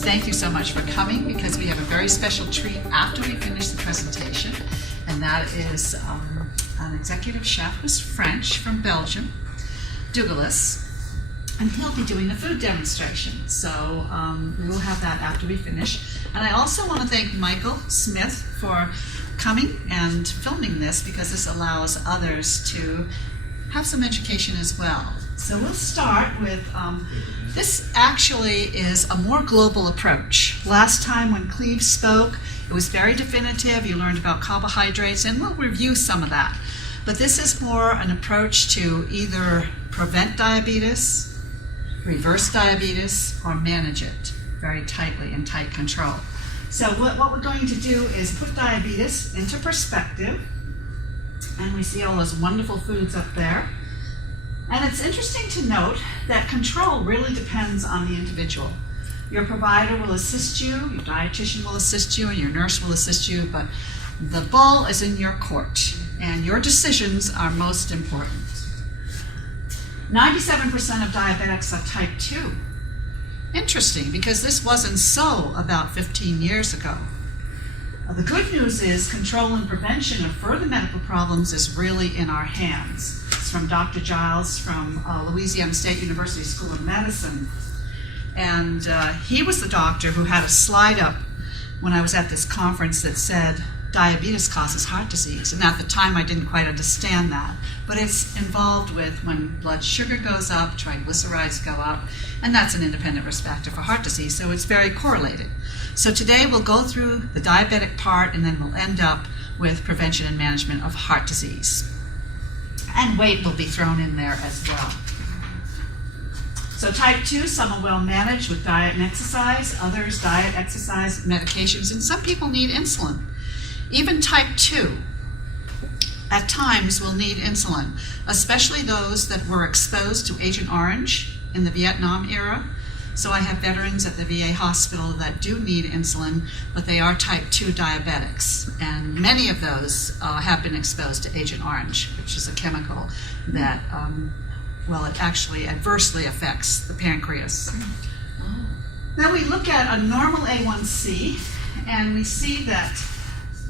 Thank you so much for coming, because we have a very special treat after we finish the presentation, and that is an executive chef who's French from Belgium, Douglas, and he'll be doing a food demonstration. So we will have that after we finish. And I also want to thank Michael Smith for coming and filming this, because this allows others to have some education as well. So we'll start with, this actually is a more global approach. Last time when Cleve spoke, it was very definitive. You learned about carbohydrates, and we'll review some of that. But this is more an approach to either prevent diabetes, reverse diabetes, or manage it very tightly in tight control. So what we're going to do is put diabetes into perspective, and we see all those wonderful foods up there. And it's interesting to note that control really depends on the individual. Your provider will assist you, your dietitian will assist you, and your nurse will assist you, but the ball is in your court, and your decisions are most important. 97% of diabetics are type 2. Interesting, because this wasn't so about 15 years ago. The good news is control and prevention of further medical problems is really in our hands. It's from Dr. Giles from Louisiana State University School of Medicine. And he was the doctor who had a slide up when I was at this conference that said, diabetes causes heart disease. And at the time I didn't quite understand that. But it's involved with when blood sugar goes up, triglycerides go up, and that's an independent risk factor for heart disease, so it's very correlated. So today we'll go through the diabetic part, and then we'll end up with prevention and management of heart disease. And weight will be thrown in there as well. So type 2, some are well managed with diet and exercise, others diet, exercise, medications, and some people need insulin. Even type 2 at times will need insulin, especially those that were exposed to Agent Orange in the Vietnam era. So I have veterans at the VA hospital that do need insulin, but they are type 2 diabetics. And many of those have been exposed to Agent Orange, which is a chemical that, it actually adversely affects the pancreas. Then we look at a normal A1C, and we see that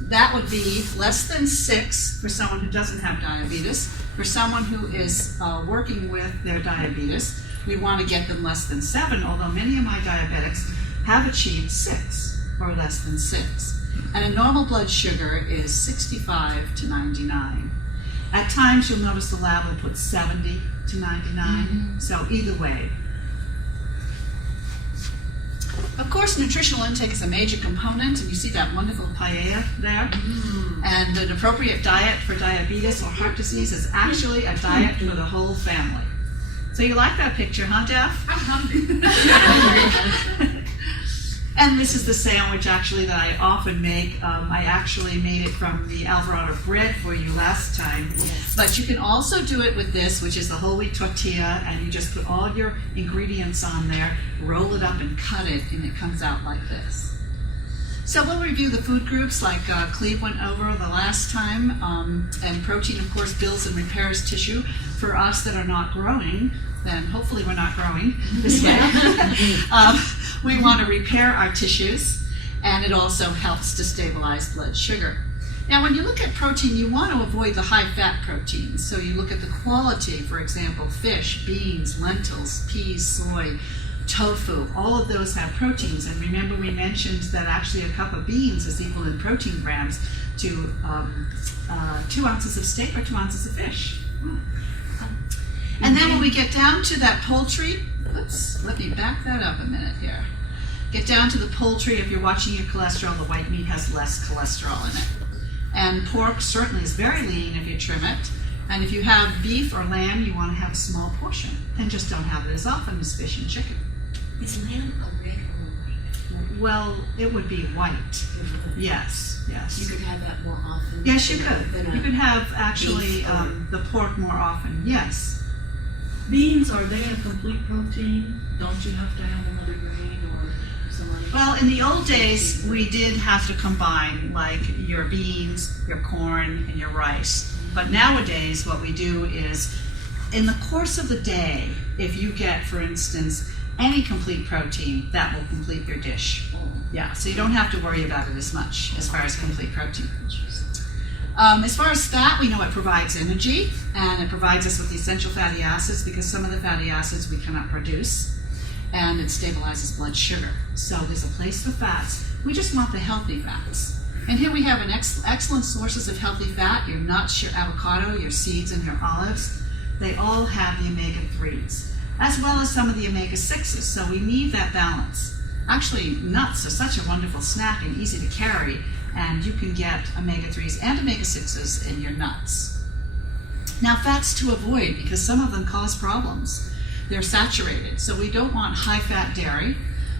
that would be less than 6 for someone who doesn't have diabetes. For someone who is working with their diabetes, we want to get them less than 7, although many of my diabetics have achieved 6 or less than 6. And a normal blood sugar is 65 to 99. At times you'll notice the lab will put 70 to 99, so either way. Of course, nutritional intake is a major component, and you see that wonderful paella there. And an appropriate diet for diabetes or heart disease is actually a diet for the whole family. So you like that picture, huh, Jeff? I'm hungry. And this is the sandwich actually that I often make. I actually made it from the Alvarado bread for you last time. Yes. But you can also do it with this, which is the whole wheat tortilla, and you just put all your ingredients on there, roll it up and cut it, and it comes out like this. So we'll review the food groups like Cleve went over the last time, and protein, of course, builds and repairs tissue. For us that are not growing, then hopefully we're not growing this way. We want to repair our tissues, and it also helps to stabilize blood sugar. Now, when you look at protein, you want to avoid the high-fat proteins. So you look at the quality, for example, fish, beans, lentils, peas, soy, tofu, all of those have proteins. And remember we mentioned that actually a cup of beans is equal in protein grams to 2 ounces of steak or 2 ounces of fish. And then when we get down to that poultry, let me back that up a minute here. Get down to the poultry, if you're watching your cholesterol, the white meat has less cholesterol in it. And pork certainly is very lean if you trim it. And if you have beef or lamb, you want to have a small portion. And just don't have it as often as fish and chicken. Is lamb a red or white? Well, it would be white. Yes, yes. You could have that more often. Yes, you could. You could have actually beef or- the pork more often, yes. Beans, are they a complete protein? Don't you have to have another grain or some other? Well, in the old days, we did have to combine like your beans, your corn, and your rice. But nowadays, what we do is, in the course of the day, if you get, for instance, any complete protein, that will complete your dish. Yeah, so you don't have to worry about it as much as far as complete protein. As far as fat, we know it provides energy, and it provides us with the essential fatty acids because some of the fatty acids we cannot produce, and it stabilizes blood sugar. So there's a place for fats. We just want the healthy fats. And here we have an excellent sources of healthy fat, your nuts, your avocado, your seeds, and your olives. They all have the omega-3s, as well as some of the omega-6s, so we need that balance. Actually, nuts are such a wonderful snack and easy to carry, and you can get omega-3s and omega-6s in your nuts. Now, fats to avoid, because some of them cause problems. They're saturated, so we don't want high-fat dairy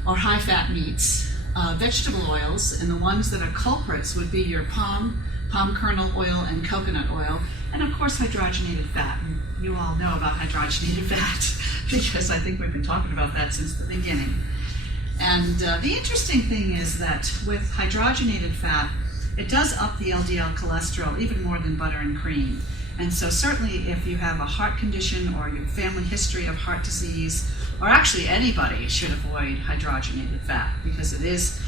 or high-fat meats. Vegetable oils, and the ones that are culprits would be your palm kernel oil, and coconut oil, and of course hydrogenated fat. And you all know about hydrogenated fat because I think we've been talking about that since the beginning. And the interesting thing is that with hydrogenated fat, it does up the LDL cholesterol even more than butter and cream. And so certainly if you have a heart condition or your family history of heart disease, or actually anybody should avoid hydrogenated fat because it is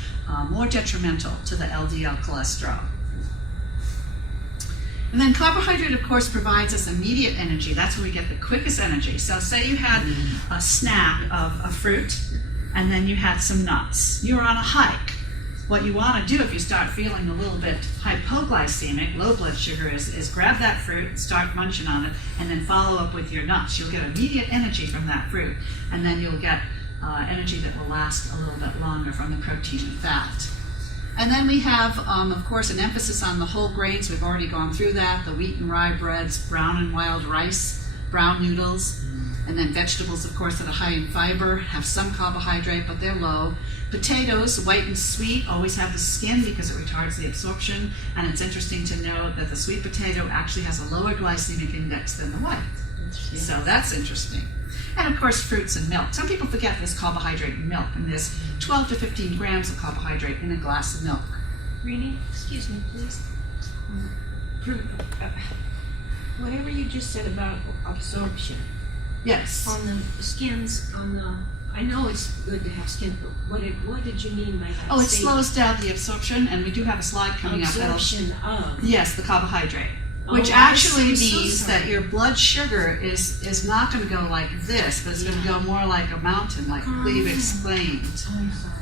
more detrimental to the LDL cholesterol. And then carbohydrate, of course, provides us immediate energy. That's where we get the quickest energy. So say you had a snack of a fruit, and then you had some nuts. You were on a hike. What you want to do if you start feeling a little bit hypoglycemic, low blood sugar, is grab that fruit, start munching on it, and then follow up with your nuts. You'll get immediate energy from that fruit, and then you'll get energy that will last a little bit longer from the protein and fat. And then we have, of course, an emphasis on the whole grains. We've already gone through that, the wheat and rye breads, brown and wild rice, brown noodles, and then vegetables, of course, that are high in fiber, have some carbohydrate, but they're low. Potatoes, white and sweet, always have the skin because it retards the absorption, and it's interesting to note that the sweet potato actually has a lower glycemic index than the white. So that's interesting. And of course, fruits and milk. Some people forget there's carbohydrate in milk, and there's 12 to 15 grams of carbohydrate in a glass of milk. Renie, excuse me, please. Whatever you just said about absorption Yes. on the skins, I know it's good to have skin, but what did you mean by that? Oh, it statement? slows down the absorption, and we do have a slide coming up. Absorption of. Yes, the carbohydrate. Which Oh, actually I'm so means sorry. that your blood sugar is not going to go like this, but it's going to go more like a mountain, like Cleve explained. I'm sorry.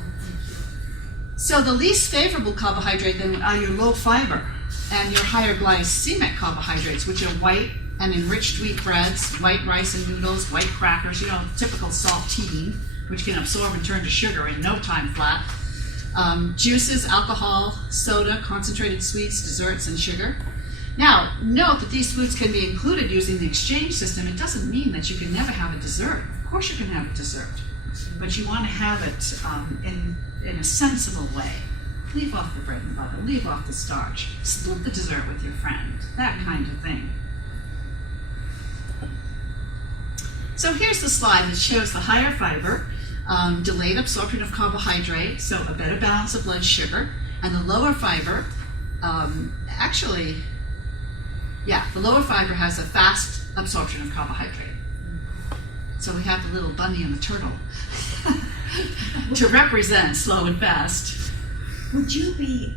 So the least favorable carbohydrate then are your low fiber and your higher glycemic carbohydrates, which are white and enriched wheat breads, white rice and noodles, white crackers, typical saltine, which can absorb and turn to sugar in no time flat. Juices, alcohol, soda, concentrated sweets, desserts, and sugar. Now, note that these foods can be included using the exchange system. It doesn't mean that you can never have a dessert. Of course you can have a dessert, but you want to have it in a sensible way. Leave off the bread and butter, leave off the starch, split the dessert with your friend, that kind of thing. So here's the slide that shows the higher fiber, delayed absorption of carbohydrate, so a better balance of blood sugar, and the lower fiber, the lower fiber has a fast absorption of carbohydrate. So we have the little bunny and the turtle to represent slow and fast. Would you be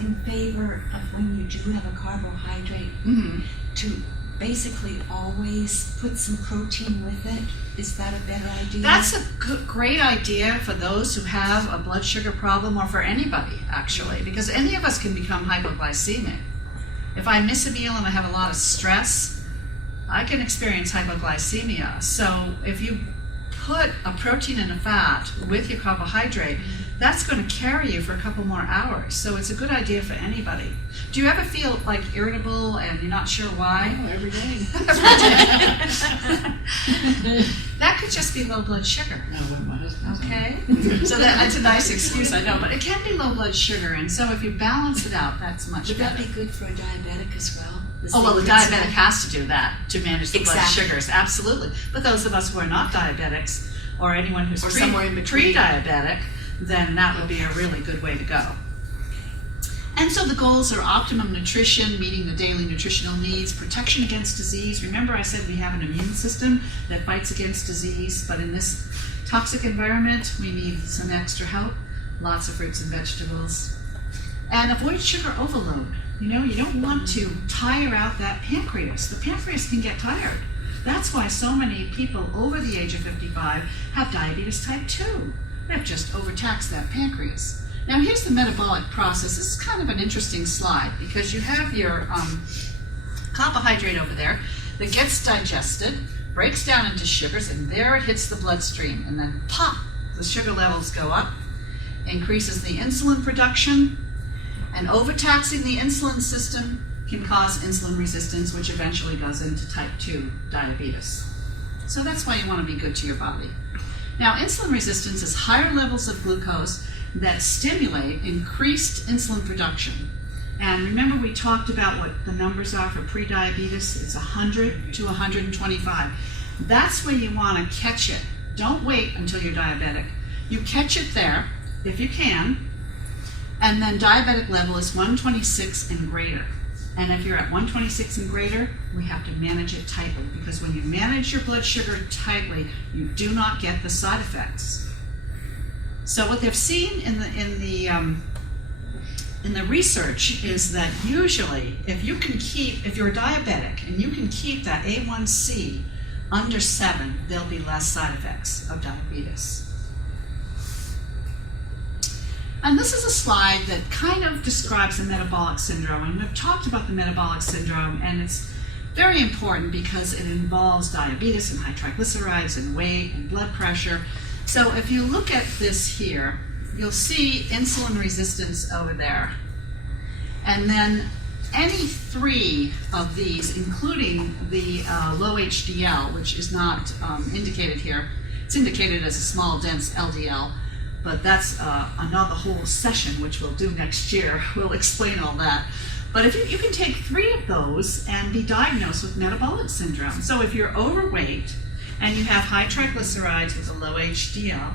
in favor of when you do have a carbohydrate Mm-hmm. to basically always put some protein with it? Is that a better idea? That's a great idea for those who have a blood sugar problem, or for anybody, actually, because any of us can become hypoglycemic. If I miss a meal and I have a lot of stress, I can experience hypoglycemia. So if you put a protein and a fat with your carbohydrate, that's going to carry you for a couple more hours. So it's a good idea for anybody. Do you ever feel like irritable and you're not sure why? Oh, every day. That could just be low blood sugar. No, with my husband. Okay? So that's a nice excuse, I know, but it can be low blood sugar, and so if you balance it out, that's much Would that better. be good for a diabetic as well? Oh, well, the same principle? diabetic has to do that to manage the blood Exactly. sugars, absolutely. But those of us who are not diabetics, or anyone who's Or somewhere in between. pre-diabetic, then that would be a really good way to go. And so the goals are optimum nutrition, meeting the daily nutritional needs, protection against disease. Remember I said we have an immune system that fights against disease, but in this toxic environment, we need some extra help. Lots of fruits and vegetables. And avoid sugar overload. You know, you don't want to tire out that pancreas. The pancreas can get tired. That's why so many people over the age of 55 have diabetes type 2. They've just overtaxed that pancreas. Now here's the metabolic process. This is kind of an interesting slide because you have your carbohydrate over there that gets digested, breaks down into sugars, and there it hits the bloodstream. And then pop, the sugar levels go up, increases the insulin production, and overtaxing the insulin system can cause insulin resistance, which eventually goes into type 2 diabetes. So that's why you want to be good to your body. Now, insulin resistance is higher levels of glucose that stimulate increased insulin production. And remember we talked about what the numbers are for prediabetes? It's 100 to 125. That's where you want to catch it. Don't wait until you're diabetic. You catch it there, if you can, and then diabetic level is 126 and greater. And if you're at 126 and greater, we have to manage it tightly, because when you manage your blood sugar tightly, you do not get the side effects. So what they've seen in the research is that usually, if you're diabetic and you can keep that A1C under 7, there'll be less side effects of diabetes. And this is a slide that kind of describes the metabolic syndrome. And we've talked about the metabolic syndrome, and it's very important because it involves diabetes and high triglycerides and weight and blood pressure. So if you look at this here, you'll see insulin resistance over there. And then any 3 of these, including the low HDL, which is not indicated here, it's indicated as a small, dense LDL, but that's another whole session, which we'll do next year. We'll explain all that. But if you can take 3 of those and be diagnosed with metabolic syndrome. So if you're overweight and you have high triglycerides with a low HDL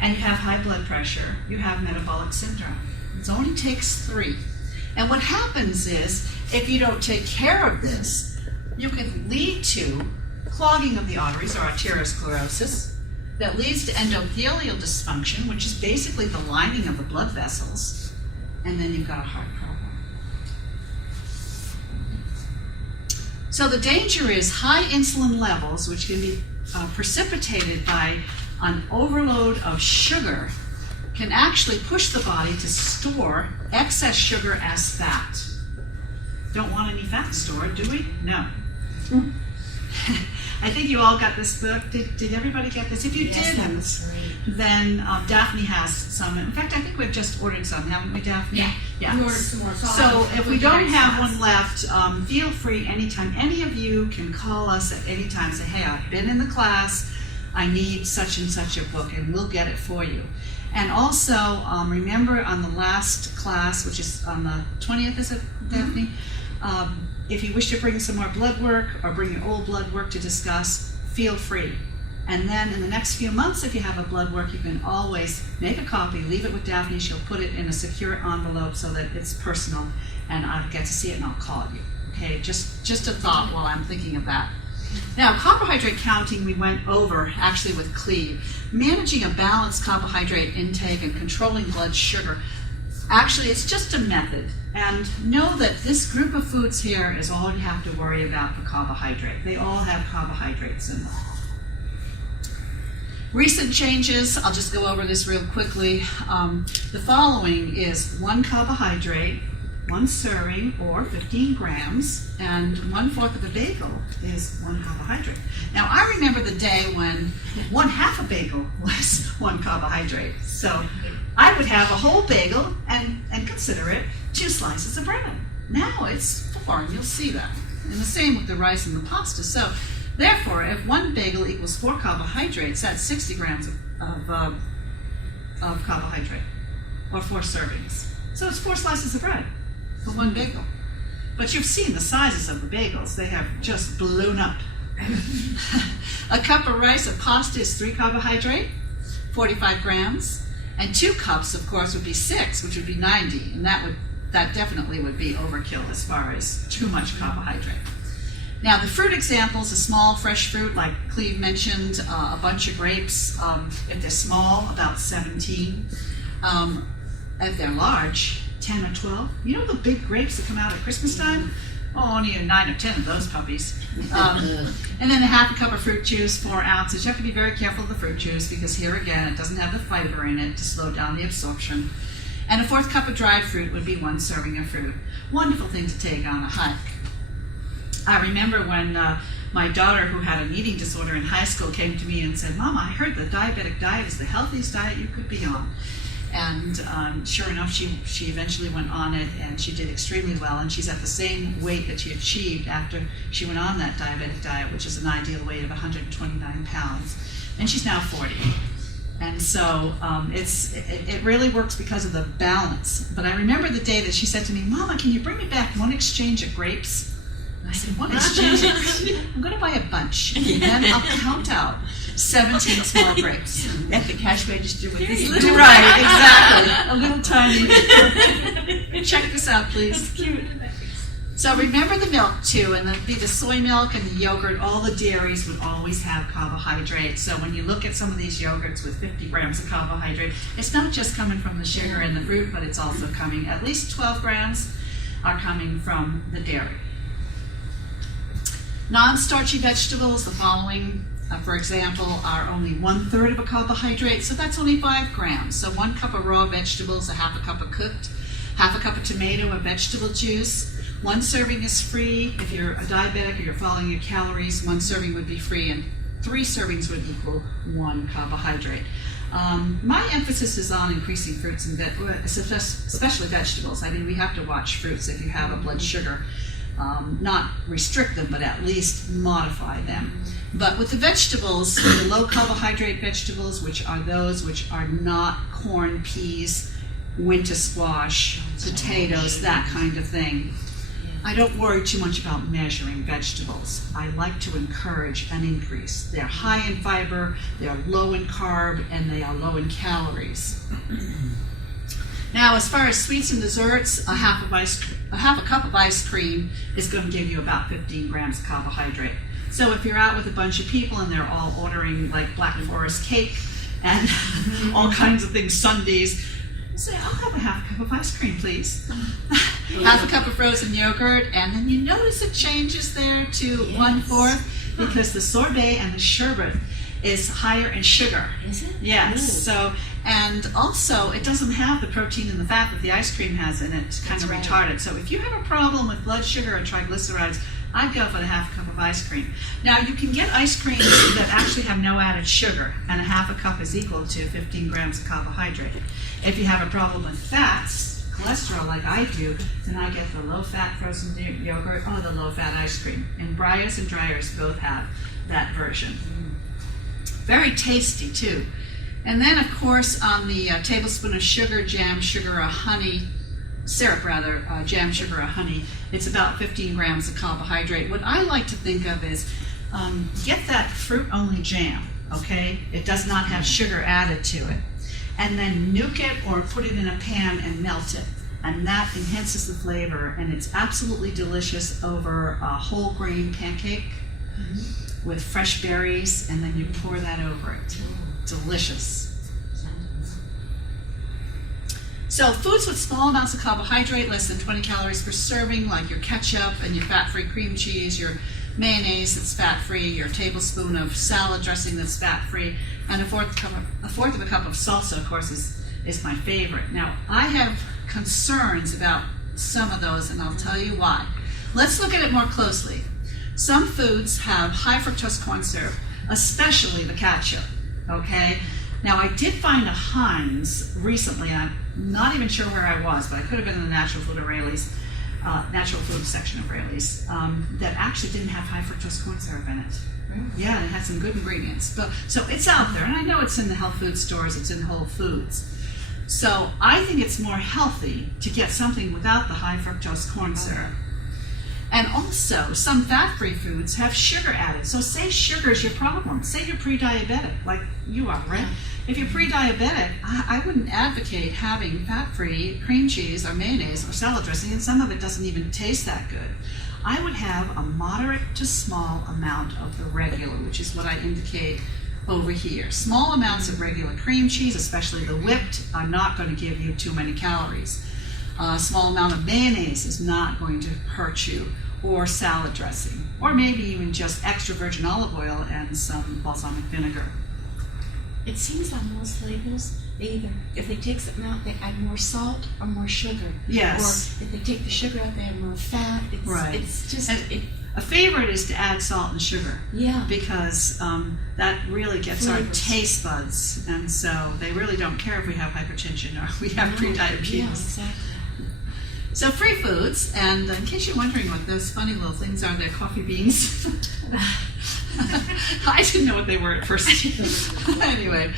and you have high blood pressure, you have metabolic syndrome. It only takes 3. And what happens is, if you don't take care of this, you can lead to clogging of the arteries, or arteriosclerosis, that leads to endothelial dysfunction, which is basically the lining of the blood vessels, and then you've got a heart problem. So the danger is high insulin levels, which can be precipitated by an overload of sugar, can actually push the body to store excess sugar as fat. Don't want any fat stored, do we? No. I think you all got this book. Did everybody get this? If you Yes, that didn't, was great. then Daphne has some. In fact, I think we've just ordered some, haven't we, Daphne? Yeah. We ordered some more. So if we don't have one left, feel free anytime. Any of you can call us at any time. Say, hey, I've been in the class. I need such and such a book, and we'll get it for you. And also, remember on the last class, which is on the 20th, is it, Daphne? If you wish to bring some more blood work or bring your old blood work to discuss, feel free. And then in the next few months, if you have a blood work, you can always make a copy, leave it with Daphne. She'll put it in a secure envelope so that it's personal, and I'll get to see it and I'll call you. Okay, just a thought while I'm thinking of that. Now, carbohydrate counting we went over actually with Cleve. Managing a balanced carbohydrate intake and controlling blood sugar. Actually, it's just a method. And know that this group of foods here is all you have to worry about for carbohydrate. They all have carbohydrates in them. Recent changes, I'll just go over this real quickly. The following is 1 carbohydrate, 1 serving, or 15 grams, and 1/4 of a bagel is 1 carbohydrate. Now, I remember the day when 1/2 a bagel was 1 carbohydrate. So I would have a whole bagel and consider it 2 slices of bread. Now it's 4, and you'll see that. And the same with the rice and the pasta. So therefore, if 1 bagel equals 4 carbohydrates, that's 60 grams of carbohydrate, or 4 servings. So it's 4 slices of bread for 1 bagel. But you've seen the sizes of the bagels. They have just blown up. A cup of rice of pasta is 3 carbohydrate, 45 grams. And 2 cups, of course, would be 6, which would be 90. And that definitely would be overkill as far as too much carbohydrate. Now, the fruit examples, a small fresh fruit, like Cleve mentioned, a bunch of grapes. If they're small, about 17. If they're large, 10 or 12. You know the big grapes that come out at Christmas time? Oh, only 9 or 10 of those puppies. And then a 1/2 cup of fruit juice, 4 ounces. You have to be very careful of the fruit juice because here again, it doesn't have the fiber in it to slow down the absorption. And a 1/4 cup of dried fruit would be 1 serving of fruit. Wonderful thing to take on a hike. I remember when my daughter, who had an eating disorder in high school, came to me and said, "Mama, I heard the diabetic diet is the healthiest diet you could be on." And sure enough, she eventually went on it, and she did extremely well. And she's at the same weight that she achieved after she went on that diabetic diet, which is an ideal weight of 129 pounds. And she's now 40. And so it really works because of the balance. But I remember the day that she said to me, "Mama, can you bring me back 1 exchange of grapes?" And I said, "What exchange of grapes? I'm going to buy a bunch, and then I'll count out 17 small grapes." At the cash register with these little Right, exactly. A little tiny. Check this out, please. cute. So remember the milk too, and the soy milk and the yogurt, all the dairies would always have carbohydrates. So when you look at some of these yogurts with 50 grams of carbohydrate, it's not just coming from the sugar and the fruit, but it's also coming, at least 12 grams are coming from the dairy. Non-starchy vegetables, the following, for example, are only 1/3 of a carbohydrate, so that's only 5 grams. So 1 cup of raw vegetables, a 1/2 cup of cooked, 1/2 cup of tomato, a vegetable juice. 1 serving is free. If you're a diabetic or you're following your calories, 1 serving would be free, and 3 servings would equal 1 carbohydrate. My emphasis is on increasing fruits and especially vegetables. I mean, we have to watch fruits if you have a blood sugar. Not restrict them, but at least modify them. But with the vegetables, the low carbohydrate vegetables, which are those which are not corn, peas, winter squash, potatoes, that kind of thing, I don't worry too much about measuring vegetables. I like to encourage an increase. They're high in fiber, they're low in carb, and they are low in calories. Now, as far as sweets and desserts, a half a cup of ice cream is going to give you about 15 grams of carbohydrate. So if you're out with a bunch of people and they're all ordering like Black Forest cake and all kinds of things, sundaes, say, "I'll have a 1/2 cup of ice cream, please." 1/2 cup of frozen yogurt, and then you notice it changes there to 1/4 because the sorbet and the sherbet is higher in sugar. Is it? Yes. Ooh. So, and also it doesn't have the protein and the fat that the ice cream has in it to kind of retard it. So if you have a problem with blood sugar or triglycerides, I'd go for the 1/2 cup of ice cream. Now you can get ice creams that actually have no added sugar, and a 1/2 cup is equal to 15 grams of carbohydrate. If you have a problem with fats, cholesterol like I do, then I get the low-fat frozen yogurt or the low-fat ice cream. And Breyers and Dreyer's both have that version. Very tasty too. And then of course on the tablespoon of sugar, jam sugar, or honey, syrup rather, jam sugar or honey, it's about 15 grams of carbohydrate. What I like to think of is get that fruit-only jam, okay? It does not have sugar added to it. And then nuke it or put it in a pan and melt it. And that enhances the flavor, and it's absolutely delicious over a whole grain pancake with fresh berries, and then you pour that over it. Delicious. So foods with small amounts of carbohydrate, less than 20 calories per serving, like your ketchup and your fat-free cream cheese, your mayonnaise that's fat-free, your tablespoon of salad dressing that's fat-free, and a fourth of a cup of salsa, of course, is my favorite. Now, I have concerns about some of those, and I'll tell you why. Let's look at it more closely. Some foods have high fructose corn syrup, especially the ketchup, okay? Now, I did find a Heinz recently. I'm not even sure where I was, but I could have been in the natural food section of Raley's, that actually didn't have high fructose corn syrup in it. Yeah, it had some good ingredients. So it's out there, and I know it's in the health food stores, it's in Whole Foods. So I think it's more healthy to get something without the high fructose corn syrup. And also, some fat-free foods have sugar added. So say sugar is your problem. Say you're pre-diabetic, like you are, right? If you're pre-diabetic, I wouldn't advocate having fat-free cream cheese or mayonnaise or salad dressing, and some of it doesn't even taste that good. I would have a moderate to small amount of the regular, which is what I indicate over here. Small amounts of regular cream cheese, especially the whipped, are not going to give you too many calories. A small amount of mayonnaise is not going to hurt you, or salad dressing, or maybe even just extra virgin olive oil and some balsamic vinegar. It seems on most labels, they either, if they take something out, they add more salt or more sugar. Yes. Or if they take the sugar out, they add more fat. Right. It's just... A favorite is to add salt and sugar. Yeah. Because that really gets our taste buds, and so they really don't care if we have hypertension or we have prediabetes. Yeah, exactly. So free foods, and in case you're wondering what those funny little things are, they're coffee beans. I didn't know what they were at first. Anyway,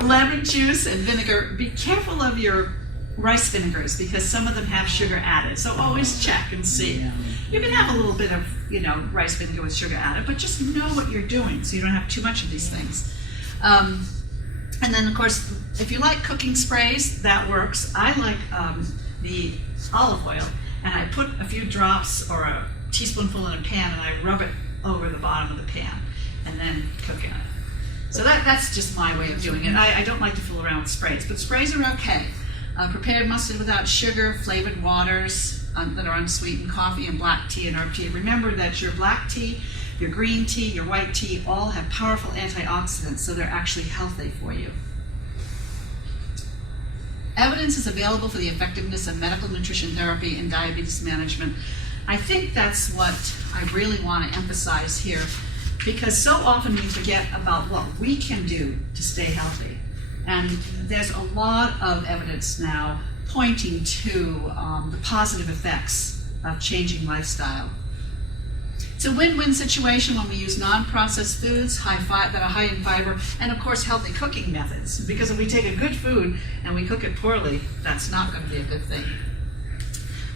lemon juice and vinegar. Be careful of your rice vinegars because some of them have sugar added. So always check and see. You can have a little bit of, rice vinegar with sugar added, but just know what you're doing so you don't have too much of these things. And then, of course, if you like cooking sprays, that works. I like the olive oil, and I put a few drops or a teaspoonful in a pan, and I rub it over the bottom of the pan, and then cook in it. So that's just my way of doing it. I don't like to fool around with sprays, but sprays are okay. Prepared mustard without sugar, flavored waters that are unsweetened, coffee and black tea and herb tea. Remember that your black tea, your green tea, your white tea all have powerful antioxidants, so they're actually healthy for you. Evidence is available for the effectiveness of medical nutrition therapy in diabetes management. I think that's what I really want to emphasize here, because so often we forget about what we can do to stay healthy. And there's a lot of evidence now pointing to the positive effects of changing lifestyle. It's a win-win situation when we use non-processed foods that are high in fiber, and of course healthy cooking methods, because if we take a good food and we cook it poorly, that's not going to be a good thing.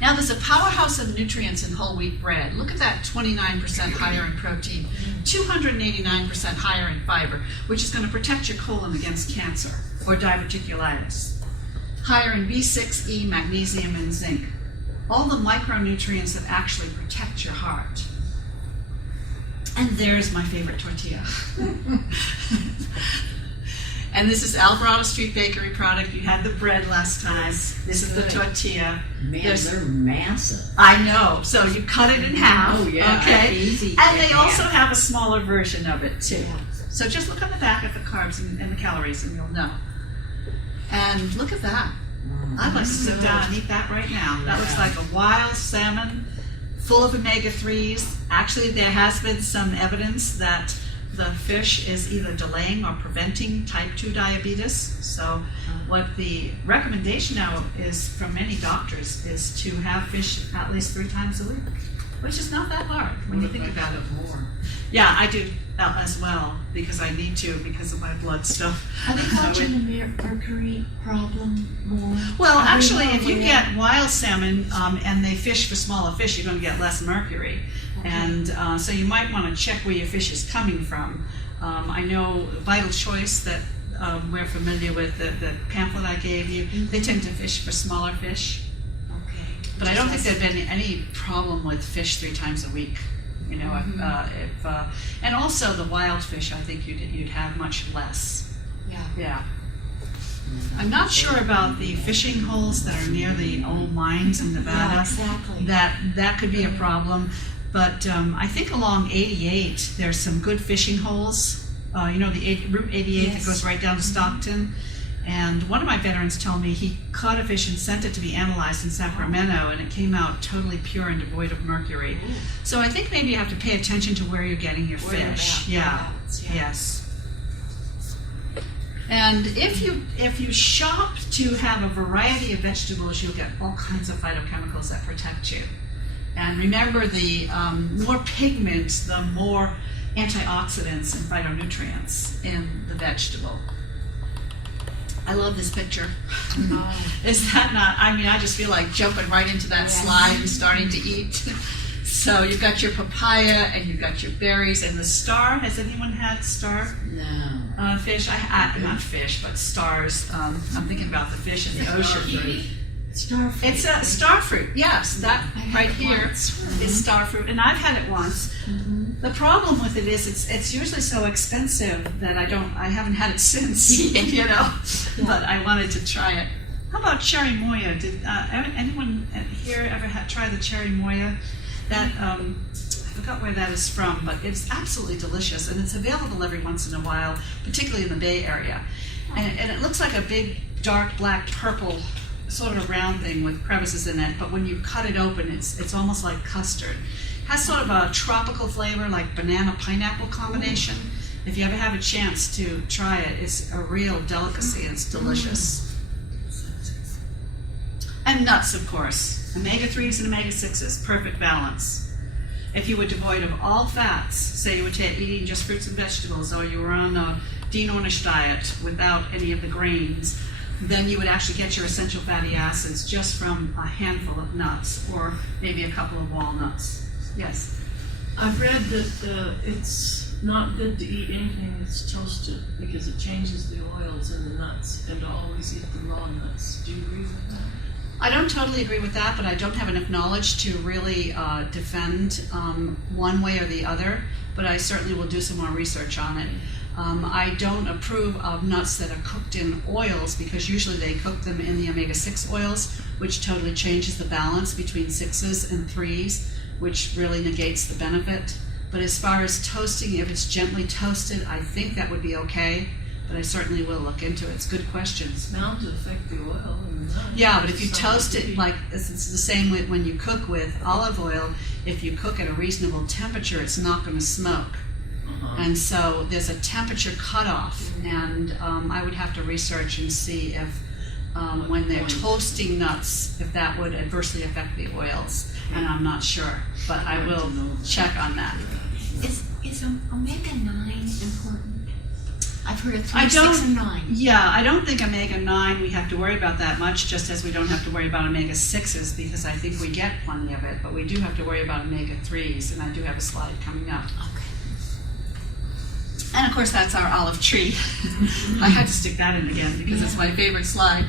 Now there's a powerhouse of nutrients in whole wheat bread. Look at that, 29% higher in protein, 289% higher in fiber, which is going to protect your colon against cancer or diverticulitis. Higher in B6, E, magnesium, and zinc. All the micronutrients that actually protect your heart. And there's my favorite tortilla. And this is Alvarado Street Bakery product. You had the bread last time. This is the tortilla. Man, they're massive. I know. So you cut it in half. Oh, yeah. Okay. Easy. And they also have a smaller version of it, too. So just look on the back at the carbs and the calories, and you'll know. And look at that. I'd like to sit down and eat that right now. That looks like a wild salmon full of omega-3s. Actually, there has been some evidence that the fish is either delaying or preventing type 2 diabetes. So what the recommendation now is from many doctors is to have fish at least 3 times a week, which is not that hard when you think about it. More. Yeah, I do as well, because I need to, because of my blood stuff. Are they causing the mercury problem more? Well, actually, if you get wild salmon and they fish for smaller fish, you're going to get less mercury. Okay. And so you might want to check where your fish is coming from. I know Vital Choice that we're familiar with, the pamphlet I gave you, they tend to fish for smaller fish. Okay. But I don't think there's been any problem with fish 3 times a week. You know, and also the wild fish, I think you'd have much less. Yeah. Yeah. I'm not sure about the fishing holes that are near the old mines in Nevada. Yeah, exactly. That could be a problem. But I think along 88, there's some good fishing holes. You know, the Route 88 that Yes. goes right down to Stockton. And one of my veterans told me he caught a fish and sent it to be analyzed in Sacramento, and it came out totally pure and devoid of mercury. So I think maybe you have to pay attention to where you're getting your Where you're fish. at, Yeah. whereabouts, yeah. Yes. And if you shop to have a variety of vegetables, you'll get all kinds of phytochemicals that protect you. And remember, the more pigment, the more antioxidants and phytonutrients in the vegetable. I love this picture. Is that not? I mean, I just feel like jumping right into that Yes. slide and starting to eat. So you've got your papaya and you've got your berries and the star. Has anyone had star No. fish? Not fish, but stars. I'm thinking about the fish in the ocean. Starfruit. It's a star fruit. Yes, that I had right it here once. is star fruit, and I've had it once. The problem with it is it's usually so expensive that I haven't had it since. You know, but I wanted to try it. How about cherry moya? Did anyone here ever try the cherry moya? That I forgot where that is from, but it's absolutely delicious, and it's available every once in a while, particularly in the Bay Area. And it looks like a big, dark, black, purple sort of round thing with crevices in it, but when you cut it open, it's almost like custard. Has sort of a tropical flavor, like banana-pineapple combination. If you ever have a chance to try it, it's a real delicacy. It's delicious. And nuts, of course. Omega-3s and omega-6s, perfect balance. If you were devoid of all fats, say you were eating just fruits and vegetables, or you were on a Dean Ornish diet without any of the grains, then you would actually get your essential fatty acids just from a handful of nuts, or maybe a couple of walnuts. Yes? I've read that it's not good to eat anything that's toasted because it changes the oils in the nuts, and to always eat the raw nuts. Do you agree with that? I don't totally agree with that, but I don't have enough knowledge to really defend one way or the other, but I certainly will do some more research on it. I don't approve of nuts that are cooked in oils because usually they cook them in the omega-6 oils, which totally changes the balance between 6s and 3s, which really negates the benefit. But as far as toasting, if it's gently toasted, I think that would be okay, but I certainly will look into it. It's good questions. It's bound to affect the oil in the nuts. Yeah, but if you So toast it'd it, be- like it's the same way when you cook with olive oil, if you cook at a reasonable temperature, it's not going to smoke. Uh-huh. And so there's a temperature cutoff, and I would have to research and see if when they're toasting nuts, if that would adversely affect the oils, and I'm not sure, but I will check on that. Is omega-9 important? I've heard of 3, I 6, and 9. Yeah, I don't think omega-9 we have to worry about that much, just as we don't have to worry about omega-6s, because I think we get plenty of it, but we do have to worry about omega-3s, and I do have a slide coming up. Okay. And of course, that's our olive tree. I had to stick that in again because it's my favorite slide.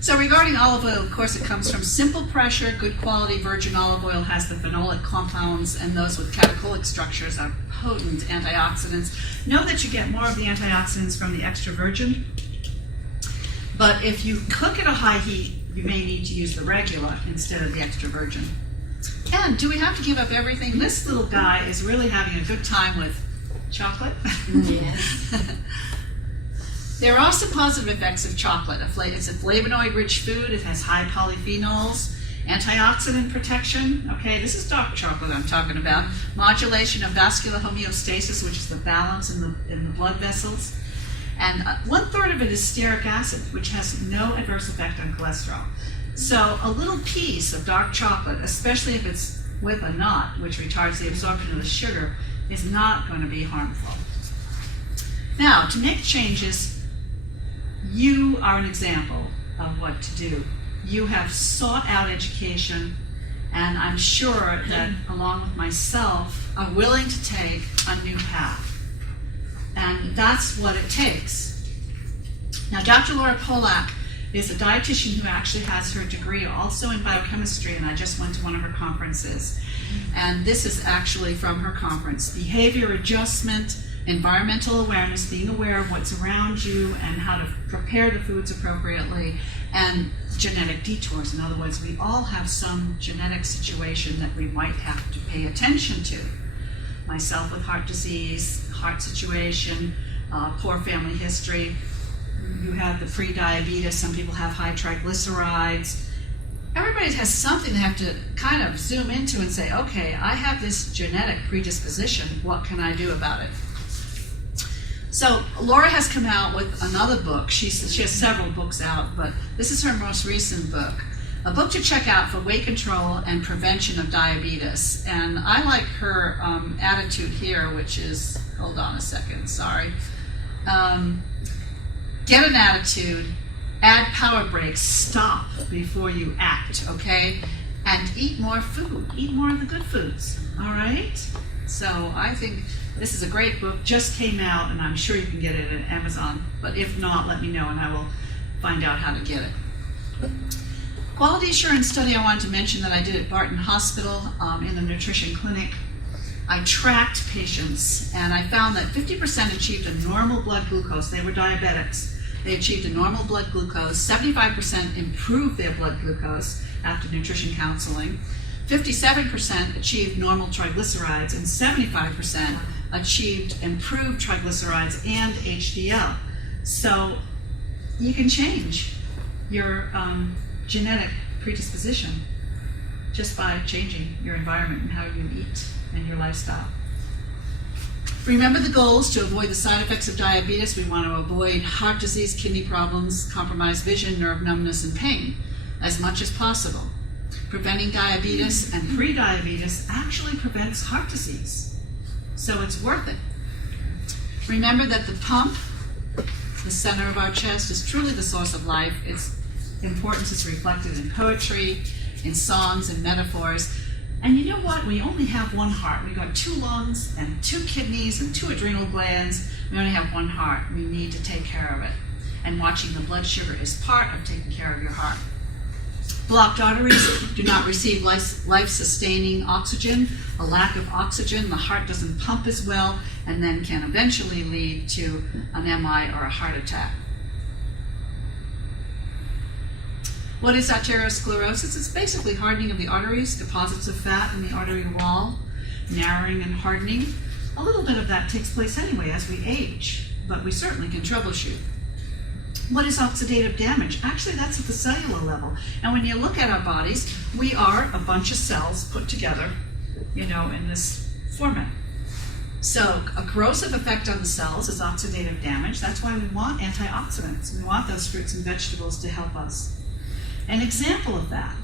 So regarding olive oil, of course, it comes from simple pressure, good quality virgin olive oil has the phenolic compounds, and those with catecholic structures are potent antioxidants. Know that you get more of the antioxidants from the extra virgin, but if you cook at a high heat, you may need to use the regular instead of the extra virgin. And do we have to give up everything? This little guy is really having a good time with chocolate. Yes. There are some positive effects of chocolate. It's a flavonoid-rich food. It has high polyphenols, antioxidant protection. Okay, this is dark chocolate I'm talking about. Modulation of vascular homeostasis, which is the balance in the blood vessels. And 1/3 of it is stearic acid, which has no adverse effect on cholesterol. So a little piece of dark chocolate, especially if it's with a nut, which retards the absorption of the sugar, is not going to be harmful. Now, to make changes, you are an example of what to do. You have sought out education, and I'm sure that, along with myself, are willing to take a new path. And that's what it takes. Now, Dr. Laura Polak is a dietitian who actually has her degree also in biochemistry, and I just went to one of her conferences. And this is actually from her conference: behavior adjustment, environmental awareness, being aware of what's around you and how to prepare the foods appropriately, and genetic detours. In other words, we all have some genetic situation that we might have to pay attention to. Myself with heart disease, heart situation, poor family history. You have the pre-diabetes, some people have high triglycerides. Everybody has something they have to kind of zoom into and say, okay, I have this genetic predisposition, what can I do about it? So Laura has come out with another book. She has several books out, but this is her most recent book. A book to check out for weight control and prevention of diabetes. And I like her attitude here, which is, hold on a second, sorry. Get an attitude, add power breaks, stop before you act, okay? And eat more food, eat more of the good foods, all right? So I think this is a great book, just came out, and I'm sure you can get it at Amazon. But if not, let me know and I will find out how to get it. Quality assurance study I wanted to mention that I did at Barton Hospital in the nutrition clinic. I tracked patients and I found that 50% achieved a normal blood glucose. They were diabetics. They achieved a normal blood glucose. 75% improved their blood glucose after nutrition counseling. 57% achieved normal triglycerides, and 75% achieved improved triglycerides and HDL. So you can change your genetic predisposition just by changing your environment and how you eat and your lifestyle. Remember the goals: to avoid the side effects of diabetes. We want to avoid heart disease, kidney problems, compromised vision, nerve numbness, and pain as much as possible. Preventing diabetes and pre-diabetes actually prevents heart disease, so it's worth it. Remember that the pump, the center of our chest, is truly the source of life. Its importance is reflected in poetry, in songs, and metaphors. And you know what? We only have one heart. We've got 2 lungs and 2 kidneys and 2 adrenal glands. We only have one heart. We need to take care of it. And watching the blood sugar is part of taking care of your heart. Blocked arteries do not receive life-sustaining oxygen. A lack of oxygen, the heart doesn't pump as well, and then can eventually lead to an MI or a heart attack. What is arteriosclerosis? It's basically hardening of the arteries, deposits of fat in the artery wall, narrowing and hardening. A little bit of that takes place anyway as we age, but we certainly can troubleshoot. What is oxidative damage? Actually, that's at the cellular level. And when you look at our bodies, we are a bunch of cells put together, in this format. So a corrosive effect on the cells is oxidative damage. That's why we want antioxidants. We want those fruits and vegetables to help us. An example of that: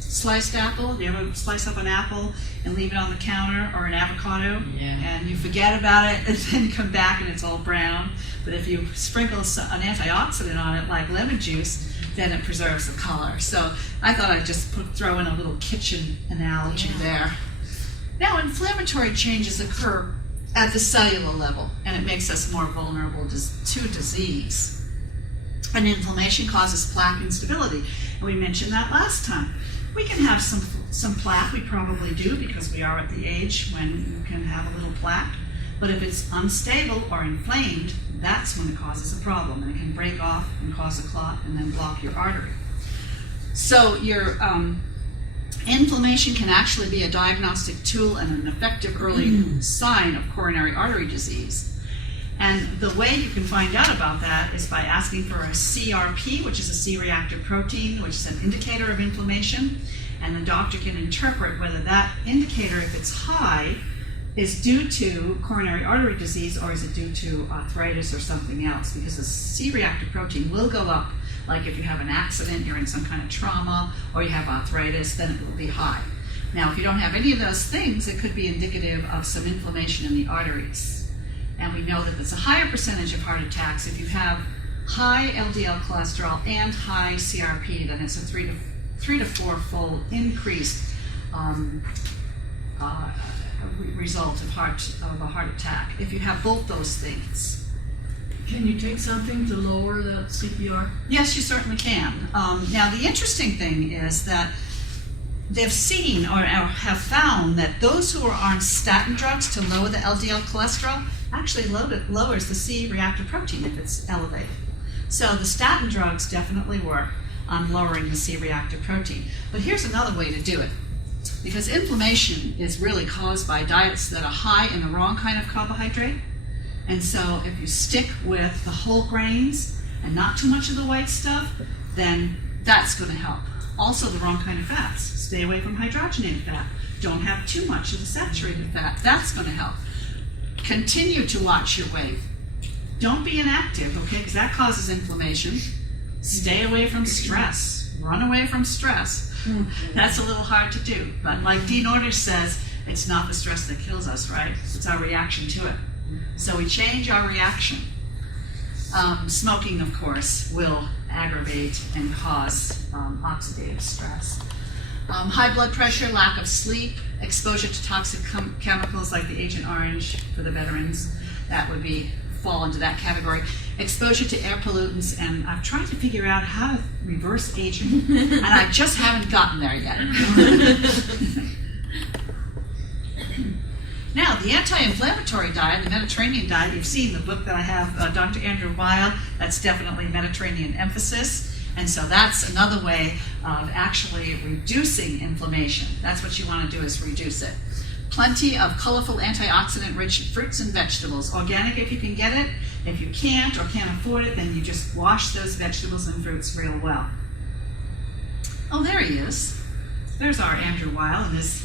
sliced apple. Do you ever slice up an apple and leave it on the counter, or an avocado? Yeah. And you forget about it and then come back and it's all brown. But if you sprinkle an antioxidant on it, like lemon juice, then it preserves the color. So I thought I'd just throw in a little kitchen analogy there. Now, inflammatory changes occur at the cellular level, and it makes us more vulnerable to disease. And inflammation causes plaque instability. And we mentioned that last time. We can have some plaque, we probably do, because we are at the age when you can have a little plaque. But if it's unstable or inflamed, that's when it causes a problem, and it can break off and cause a clot and then block your artery. So your inflammation can actually be a diagnostic tool and an effective early sign of coronary artery disease. And the way you can find out about that is by asking for a CRP, which is a C-reactive protein, which is an indicator of inflammation. And the doctor can interpret whether that indicator, if it's high, is due to coronary artery disease, or is it due to arthritis or something else, because the C-reactive protein will go up. Like if you have an accident, you're in some kind of trauma, or you have arthritis, then it will be high. Now, if you don't have any of those things, it could be indicative of some inflammation in the arteries. And we know that it's a higher percentage of heart attacks if you have high LDL cholesterol and high CRP. Then it's a 3 to 4 fold increased result of a heart attack if you have both those things. Can you take something to lower that CPR? Yes, you certainly can. Now, the interesting thing is that they've seen or have found that those who are on statin drugs to lower the LDL cholesterol actually lowers the C-reactive protein if it's elevated. So the statin drugs definitely work on lowering the C-reactive protein. But here's another way to do it. Because inflammation is really caused by diets that are high in the wrong kind of carbohydrate. And so if you stick with the whole grains and not too much of the white stuff, then that's going to help. Also the wrong kind of fats. Stay away from hydrogenated fat. Don't have too much of the saturated fat. That's going to help. Continue to watch your weight. Don't be inactive, okay, because that causes inflammation. Stay away from stress. Run away from stress. That's a little hard to do. But like Dean Orders says, it's not the stress that kills us, right? It's our reaction to it. So we change our reaction. Smoking, of course, will aggravate and cause oxidative stress. High blood pressure, lack of sleep, exposure to toxic chemicals like the Agent Orange for the veterans, that would fall into that category. Exposure to air pollutants, and I've tried to figure out how to reverse aging, and I just haven't gotten there yet. Now, the anti-inflammatory diet, the Mediterranean diet, you've seen the book that I have, Dr. Andrew Weil, that's definitely Mediterranean emphasis. And so that's another way of actually reducing inflammation. That's what you want to do, is reduce it. Plenty of colorful antioxidant-rich fruits and vegetables. Organic if you can get it. If you can't or can't afford it, then you just wash those vegetables and fruits real well. Oh, there he is. There's our Andrew Weil and his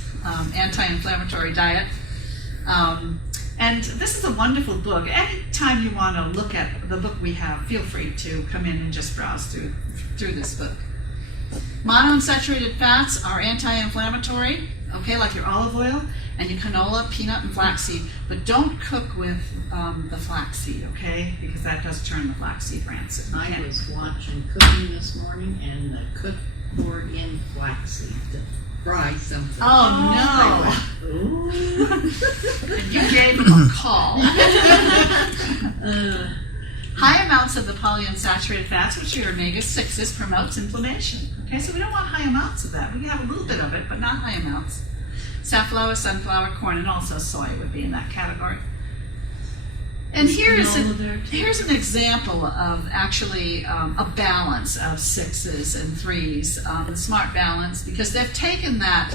anti-inflammatory diet. And this is a wonderful book. Anytime you want to look at the book we have, feel free to come in and just browse through this book. Monounsaturated fats are anti-inflammatory, okay, like your olive oil and your canola, peanut, and flaxseed. But don't cook with the flaxseed, okay, because that does turn the flaxseed rancid. I was watching cooking this morning, and the cook poured in flaxseed to fry something. Oh, no. Ooh. You gave him a call. High amounts of the polyunsaturated fats, which are omega-6s, promotes inflammation. Okay, so we don't want high amounts of that. We can have a little bit of it, but not high amounts. Safflower, sunflower, corn, and also soy would be in that category. And here's an example of actually a balance of 6s and 3s, the smart balance, because they've taken that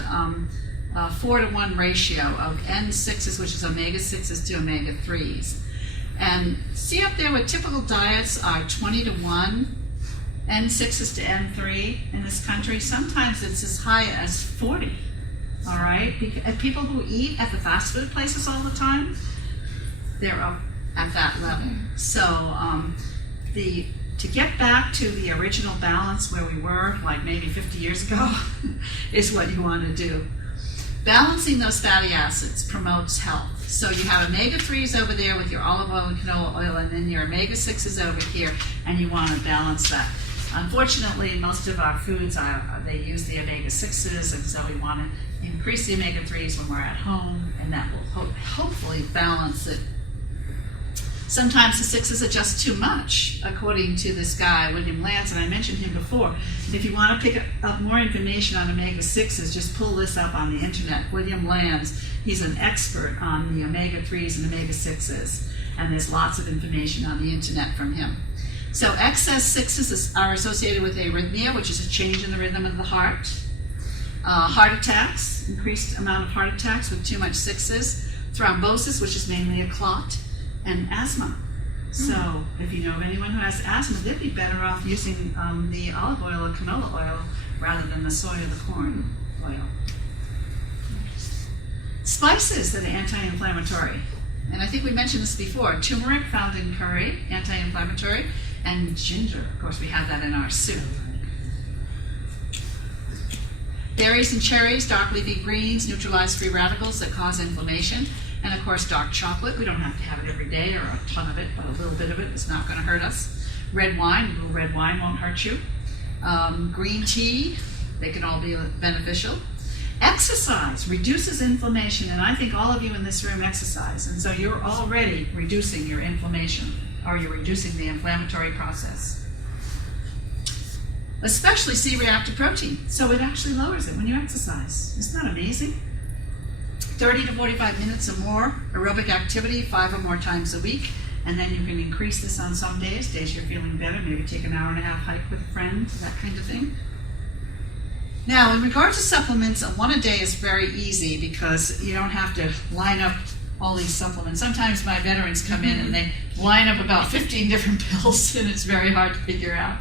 4-to-1 ratio of N6s, which is omega-6s, to omega-3s. And see up there what typical diets are 20-to-1, N6s to N3 in this country. Sometimes it's as high as 40, all right? People who eat at the fast food places all the time, they're up at that level. So to get back to the original balance where we were, like maybe 50 years ago, is what you want to do. Balancing those fatty acids promotes health. So you have omega-3s over there with your olive oil and canola oil, and then your omega-6s over here, and you want to balance that. Unfortunately, most of our foods, they use the omega-6s, and so we want to increase the omega-3s when we're at home, and that will hopefully balance it. Sometimes the 6s are just too much, according to this guy, William Lands, and I mentioned him before. If you want to pick up more information on omega-6s, just pull this up on the internet. William Lands, he's an expert on the omega-3s and omega-6s, and there's lots of information on the internet from him. So excess 6s are associated with arrhythmia, which is a change in the rhythm of the heart. Heart attacks, increased amount of heart attacks with too much 6s. Thrombosis, which is mainly a clot. And asthma. So if you know of anyone who has asthma, they'd be better off using the olive oil or canola oil rather than the soy or the corn oil. Spices that are anti-inflammatory. And I think we mentioned this before. Turmeric, found in curry, anti-inflammatory. And ginger, of course, we have that in our soup. Berries and cherries, dark leafy greens, neutralize free radicals that cause inflammation. And of course, dark chocolate. We don't have to have it every day or a ton of it, but a little bit of it is not going to hurt us. Red wine, a little red wine won't hurt you. Green tea, they can all be beneficial. Exercise reduces inflammation, and I think all of you in this room exercise, and so you're already reducing your inflammation, or you're reducing the inflammatory process. especially C-reactive protein. So it actually lowers it when you exercise. Isn't that amazing? 30 to 45 minutes or more aerobic activity 5 or more times a week, and then you can increase this on some days you're feeling better, maybe take an hour and a half hike with a friend, that kind of thing. Now, in regard to supplements, one a day is very easy because you don't have to line up all these supplements. Sometimes my veterans come in and they line up about 15 different pills, and it's very hard to figure out.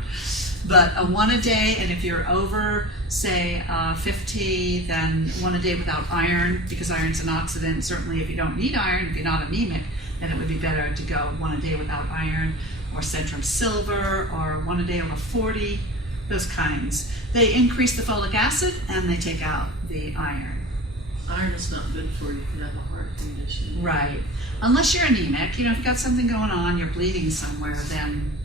But a one a day, and if you're over, say, 50, then one a day without iron, because iron's an oxidant. Certainly if you don't need iron, if you're not anemic, then it would be better to go one a day without iron, or Centrum Silver, or one a day over 40, those kinds. They increase the folic acid, and they take out the iron. Iron is not good for you if you have a heart condition. Right. Unless you're anemic, if you've got something going on, you're bleeding somewhere, then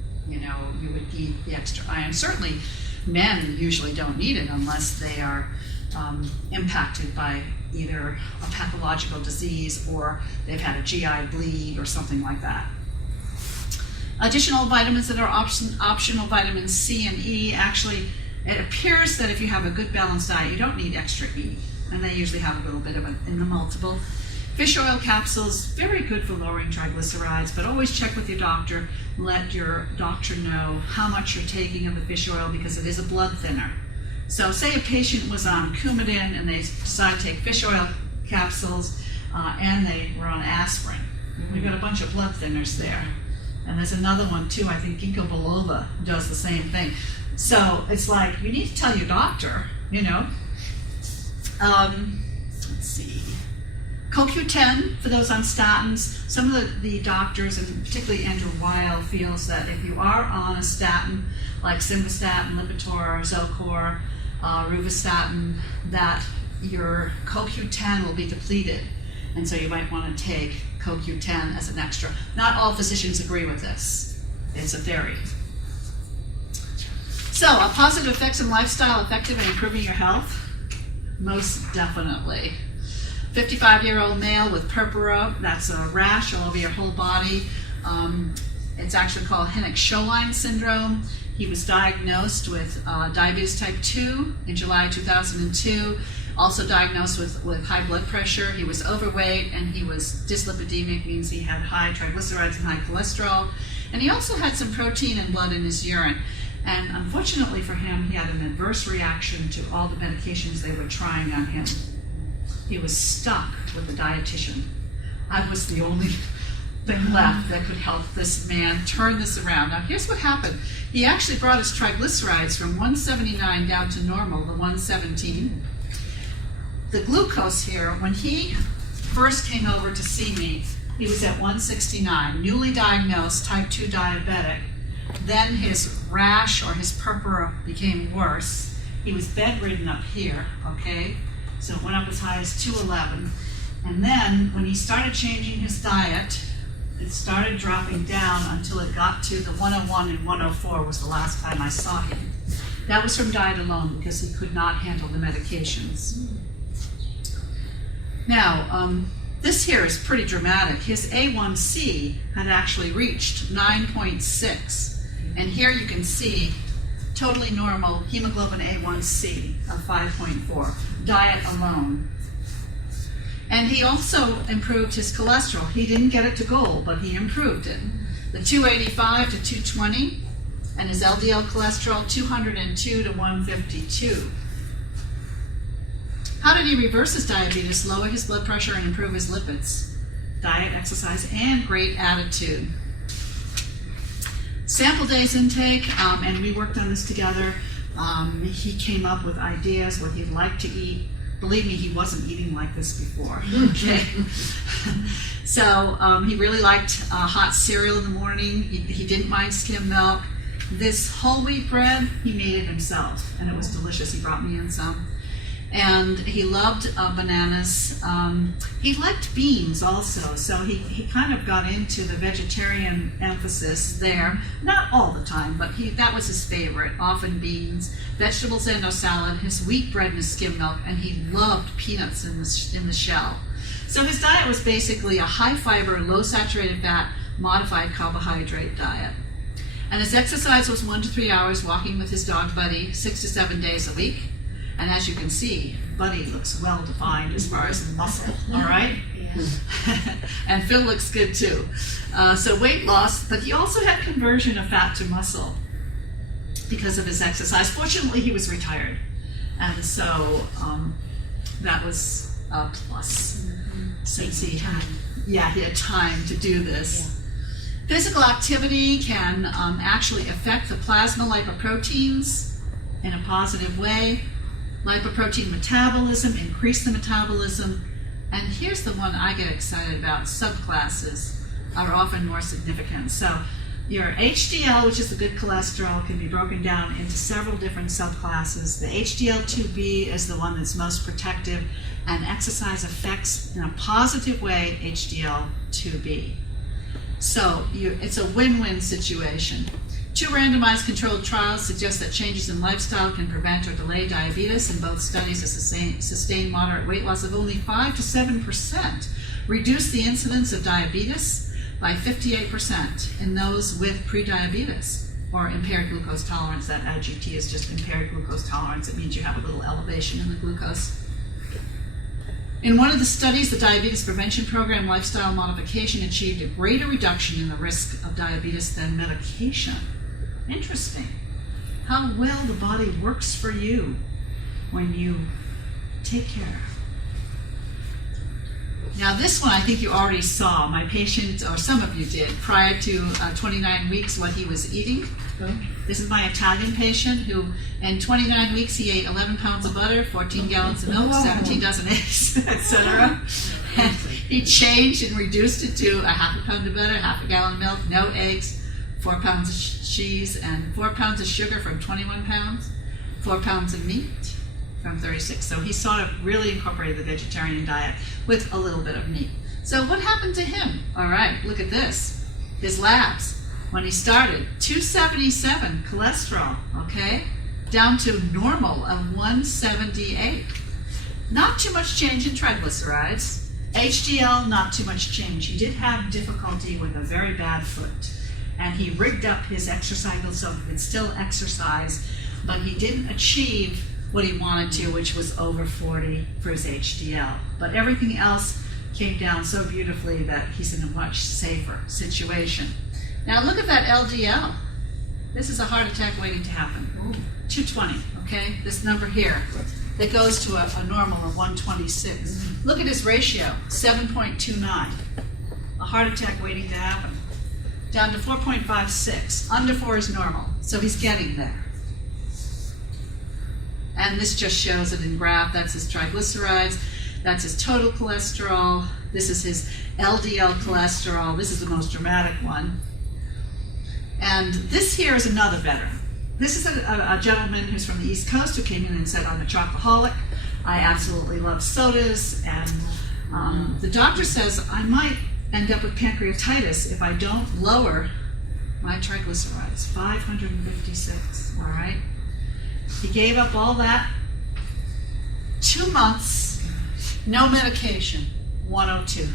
you would need the extra iron. Certainly, men usually don't need it unless they are impacted by either a pathological disease or they've had a GI bleed or something like that. Additional vitamins that are optional, vitamins C and E. Actually, it appears that if you have a good balanced diet, you don't need extra E, and they usually have a little bit of it in the multiple. Fish oil capsules, very good for lowering triglycerides, but always check with your doctor. Let your doctor know how much you're taking of the fish oil because it is a blood thinner. So say a patient was on Coumadin and they decided to take fish oil capsules and they were on aspirin. We've got a bunch of blood thinners there. And there's another one too, I think ginkgo biloba does the same thing. So it's like, you need to tell your doctor, let's see. CoQ10 for those on statins. Some of the doctors, and particularly Andrew Weil, feels that if you are on a statin like simvastatin, Lipitor, Zocor, Rovastatin, that your CoQ10 will be depleted, and so you might want to take CoQ10 as an extra. Not all physicians agree with this. It's a theory. So, are positive effects in lifestyle effective in improving your health? Most definitely. 55-year-old male with purpura, that's a rash all over your whole body. It's actually called Hennig-Schoenlein syndrome. He was diagnosed with diabetes type 2 in July 2002, also diagnosed with high blood pressure. He was overweight and he was dyslipidemic, means he had high triglycerides and high cholesterol. And he also had some protein and blood in his urine. And unfortunately for him, he had an adverse reaction to all the medications they were trying on him. He was stuck with a dietitian. I was the only thing left that could help this man turn this around. Now, here's what happened. He actually brought his triglycerides from 179 down to normal, the 117. The glucose here, when he first came over to see me, he was at 169, newly diagnosed type 2 diabetic. Then his rash or his purpura became worse. He was bedridden up here, okay? So it went up as high as 211. And then when he started changing his diet, it started dropping down until it got to the 101 and 104 was the last time I saw him. That was from diet alone because he could not handle the medications. Now, this here is pretty dramatic. His A1C had actually reached 9.6. And here you can see totally normal hemoglobin A1C of 5.4, diet alone. And he also improved his cholesterol. He didn't get it to goal, but he improved it. The 285 to 220, and his LDL cholesterol 202 to 152. How did he reverse his diabetes, lower his blood pressure, and improve his lipids? Diet, exercise, and great attitude. Sample days intake, and we worked on this together. He came up with ideas what he'd like to eat. Believe me, he wasn't eating like this before. Okay. So he really liked hot cereal in the morning. He didn't mind skim milk. This whole wheat bread, he made it himself, and it was delicious. He brought me in some. And he loved bananas. He liked beans also, so he kind of got into the vegetarian emphasis there. Not all the time, but that was his favorite. Often beans, vegetables and no salad, his wheat bread and his skim milk, and he loved peanuts in the shell. So his diet was basically a high fiber, low saturated fat, modified carbohydrate diet. And his exercise was 1 to 3 hours walking with his dog Buddy 6 to 7 days a week. And as you can see, Buddy looks well defined as far as muscle, all right? Yeah. And Phil looks good too. So weight loss, but he also had conversion of fat to muscle because of his exercise. Fortunately, he was retired. And so that was a plus. Since he had time to do this. Yeah. Physical activity can actually affect the plasma lipoproteins in a positive way. Lipoprotein metabolism, increase the metabolism. And here's the one I get excited about. Subclasses are often more significant. So your HDL, which is the good cholesterol, can be broken down into several different subclasses. The HDL2B is the one that's most protective, and exercise affects in a positive way HDL2B. So it's a win-win situation. 2 randomized controlled trials suggest that changes in lifestyle can prevent or delay diabetes. In both studies, a sustained moderate weight loss of only 5 to 7% reduced the incidence of diabetes by 58% in those with prediabetes or impaired glucose tolerance. That IGT is just impaired glucose tolerance. It means you have a little elevation in the glucose. In one of the studies, the Diabetes Prevention Program lifestyle modification achieved a greater reduction in the risk of diabetes than medication. Interesting. How well the body works for you when you take care. Now this one I think you already saw. My patient, or some of you did, prior to 29 weeks what he was eating. This is my Italian patient who in 29 weeks he ate 11 pounds of butter, 14 gallons of milk, 17 dozen eggs, etc. And he changed and reduced it to a half a pound of butter, half a gallon of milk, no eggs, 4 pounds of cheese, and 4 pounds of sugar from 21 pounds, 4 pounds of meat from 36. So he sort of really incorporated the vegetarian diet with a little bit of meat. So what happened to him? All right, look at this. His labs. When he started, 277 cholesterol, okay? Down to normal of 178. Not too much change in triglycerides. HDL, not too much change. He did have difficulty with a very bad foot. And he rigged up his exercise so he could still exercise, but he didn't achieve what he wanted to, which was over 40 for his HDL. But everything else came down so beautifully that he's in a much safer situation. Now look at that LDL. This is a heart attack waiting to happen. 220, okay? This number here that goes to a normal of 126. Look at his ratio, 7.29. A heart attack waiting to happen. Down to 4.56. Under 4 is normal, so he's getting there. And this just shows it in graph. That's his triglycerides. That's his total cholesterol. This is his LDL cholesterol. This is the most dramatic one. And this here is another better. This is a gentleman who's from the East Coast who came in and said, I'm a chocoholic. I absolutely love sodas. And the doctor says, I might end up with pancreatitis if I don't lower my triglycerides. 556, all right? He gave up all that. 2 months, no medication, 102.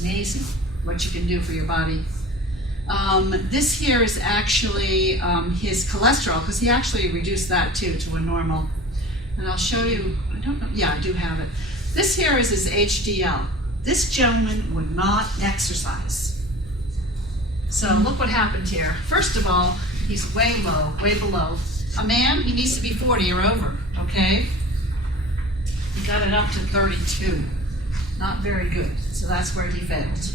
Amazing what you can do for your body. This here is actually his cholesterol, because he actually reduced that too to a normal. And I'll show you, I don't know, yeah, I do have it. This here is his HDL. This gentleman would not exercise. So look what happened here. First of all, he's way low, way below. A man, he needs to be 40 or over, okay? He got it up to 32. Not very good, so that's where he failed.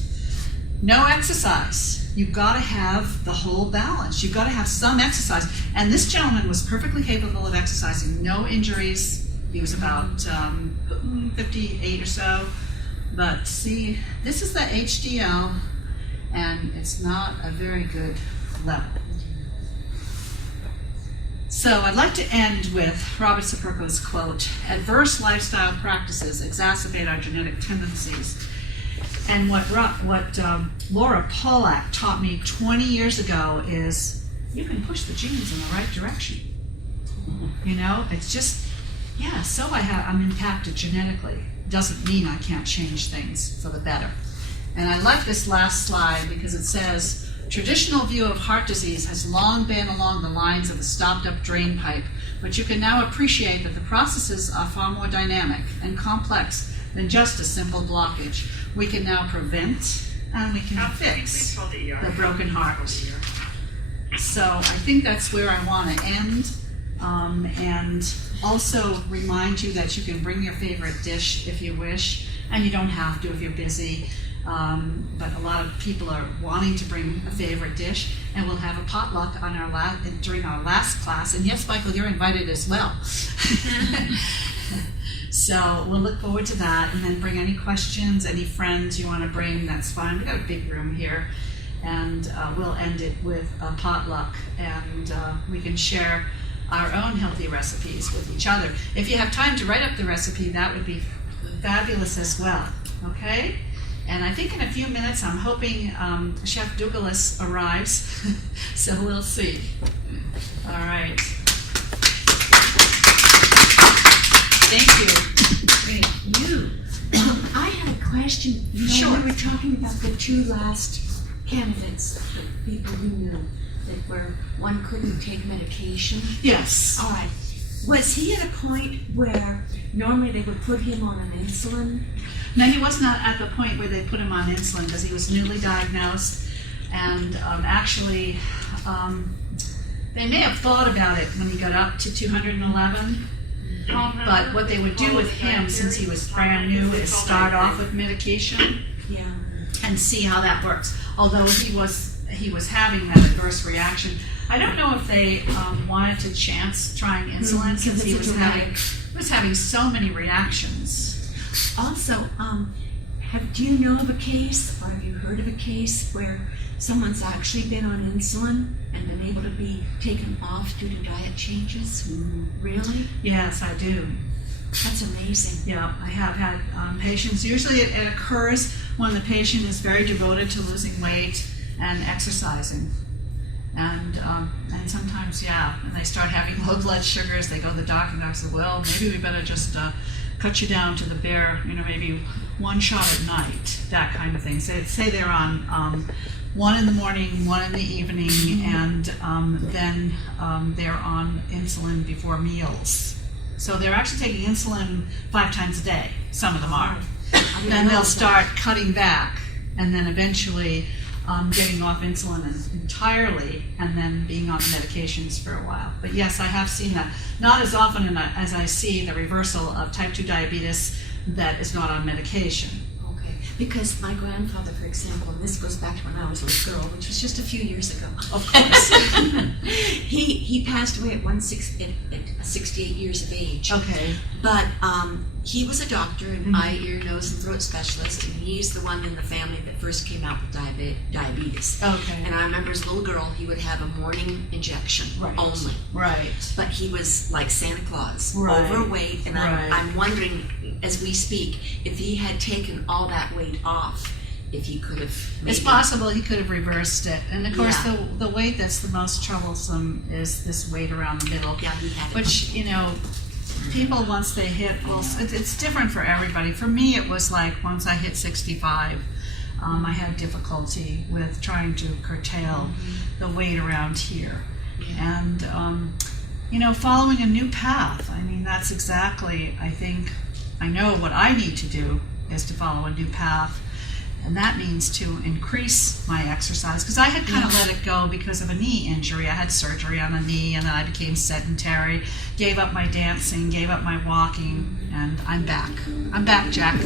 No exercise. You've got to have the whole balance. You've got to have some exercise. And this gentleman was perfectly capable of exercising. No injuries. He was about 58 or so. But see, this is the HDL, and it's not a very good level. So I'd like to end with Robert Sapirko's quote, adverse lifestyle practices exacerbate our genetic tendencies. And what Laura Pollack taught me 20 years ago is you can push the genes in the right direction. You know, it's just, yeah, so I'm impacted genetically. Doesn't mean I can't change things for the better. And I like this last slide because it says, Traditional view of heart disease has long been along the lines of a stopped-up drain pipe, but you can now appreciate that the processes are far more dynamic and complex than just a simple blockage. We can now prevent and we can fix the broken heart. So I think that's where I want to end, and also remind you that you can bring your favorite dish if you wish, and you don't have to if you're busy. But a lot of people are wanting to bring a favorite dish, and we'll have a potluck on our during our last class. And yes, Michael, you're invited as well. So we'll look forward to that, and then bring any questions, any friends you want to bring. That's fine. We've got a big room here, and we'll end it with a potluck, and we can share our own healthy recipes with each other. If you have time to write up the recipe, that would be fabulous as well. Okay? And I think in a few minutes, I'm hoping Chef Douglas arrives, so we'll see. All right. Thank you. I had a question. Sure. We were talking about the two last candidates, the people you knew, that one couldn't take medication. Yes. All right. Was he at a point where normally they would put him on an insulin? No, he was not at the point where they put him on insulin because he was newly diagnosed, and actually, they may have thought about it when he got up to 211. But what they would do with him, since he was brand new, is start off with medication and see how that works. Although he was having that adverse reaction, I don't know if they wanted to chance trying insulin since he was having so many reactions. Also, do you know of a case, or have you heard of a case where someone's actually been on insulin and been able to be taken off due to diet changes? Really? Yes, I do. That's amazing. Yeah, I have had patients. Usually it occurs when the patient is very devoted to losing weight and exercising. And sometimes, when they start having low blood sugars, they go to the doctor, and the doctor says, well, maybe we better just cut you down to the bare, maybe one shot at night, that kind of thing. Say they're on one in the morning, one in the evening, and then they're on insulin before meals. So they're actually taking insulin 5 times a day. Some of them are. Then they'll start cutting back, and then eventually getting off insulin entirely, and then being on the medications for a while. But yes, I have seen that. Not as often as I see the reversal of type 2 diabetes that is not on medication. Okay, because my grandfather, for example, and this goes back to when I was a little girl, which was just a few years ago. Of course. he passed away at 68 years of age. Okay. But he was a doctor, an eye, ear, nose, and throat specialist, and he's the one in the family that first came out with diabetes. Okay. And I remember as a little girl, he would have a morning injection only. Right. But he was like Santa Claus, Right. overweight, and Right. I'm wondering, as we speak, if he had taken all that weight off, if he could have maybe... It's possible he could have reversed it. And of course, Yeah. the weight that's the most troublesome is this weight around the middle. Yeah, he had it. Which, people, once they hit, it's different for everybody. For me, it was like once I hit 65, I had difficulty with trying to curtail the weight around here. Yeah. And, following a new path, that's exactly, I know what I need to do is to follow a new path. And that means to increase my exercise, because I had kind of let it go because of a knee injury. I had surgery on a knee, and then I became sedentary, gave up my dancing, gave up my walking, and I'm back. I'm back, Jack.